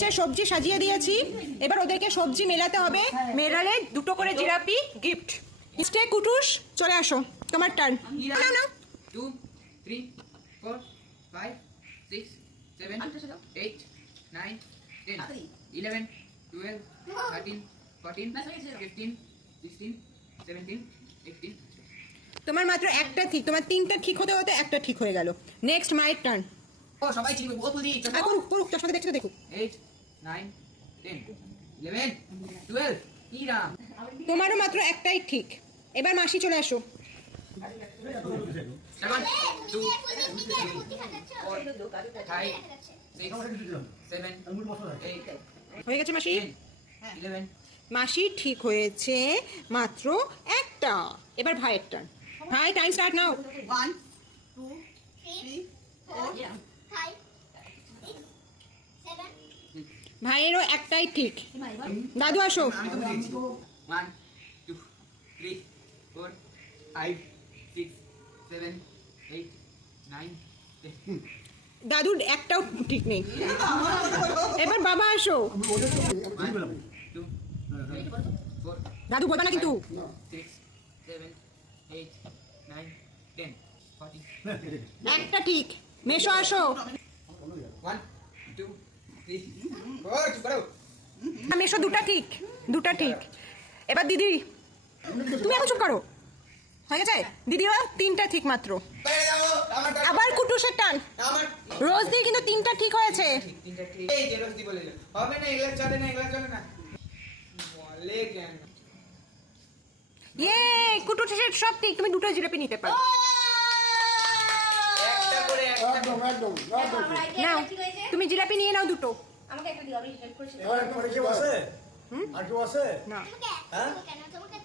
নিচে সবজি সাজিয়ে দিয়েছি, এবার ওদেরকে সবজি মেলাতে হবে, মেলালে দুটো করে জিলাপি গিফট। মিস্টার কুটুস চলে আসো, তোমার টার্ন। নাও নাও। 2 3 4 5 6 7 8 9 10 11 12 13 14 15 16 17 18। তোমার মাত্র একটা ঠিক, তোমার তিনটা ঠিক হতে হতে একটা ঠিক হয়ে গেল। Next my turn. ও সবাই চিনবে ও বলদি। করুক করুক, চশমাতে দেখছো তো দেখুক। 8 9 10 11 12 ইরাম। তোমারও মাত্র একটাই ঠিক। এবার মাসি চলে আসো। 7 2 3 4 5 6 7 8 হয়ে গেছে মাসি? 11। মাসি ঠিক হয়েছে মাত্র একটা। এবার ভাইয়ের টার্ন। ভাই টাইম স্টার্ট নাও। 1 2 3 4 5 6 7। ভাইয়েরও একটাই ঠিক। দাদু আসো। আমি তো বুঝেছি। 1 2 3 4 5 6 7 8 9 10। দাদুর একটাও ঠিক নেই। এবার বাবা আসো। 1 2 3 4 দাদু বলবা না কিন্তু। 6 7 8 9 10 14। একটা ঠিক। মেশো আসো। 1 2 3 4 চুপ করো। মেশো দুটা ঠিক, দুটা ঠিক। এবার দিদি, তুমি এখন চুপ করো। হয়ে গেছে? দিদিও তিনটা ঠিক মাত্র। বাইরে যাও আমার আবার কুটুসের টান। আমার রোজ দি কিন্তু তিনটা ঠিক হয়েছে। তিনটা ঠিক। এই যে রোজ দি বলে দিল হবে না, এগুলা চলে না, এগুলা চলে না বলে কেন? ইয়ে, কুটুসের সব ঠিক, তুমি দুটো জিলাপি নিতে পারো। একটা করে একটা একদম একদম একদম। নাও, তুমি জিলাপি নিয়ে নাও দুটো। আমাকে একটা দিও, আমি হেল্প করেছি। এবার আর কেউ আছে? আর কেউ আছে? না। হ্যাঁ? কেন তোমাকে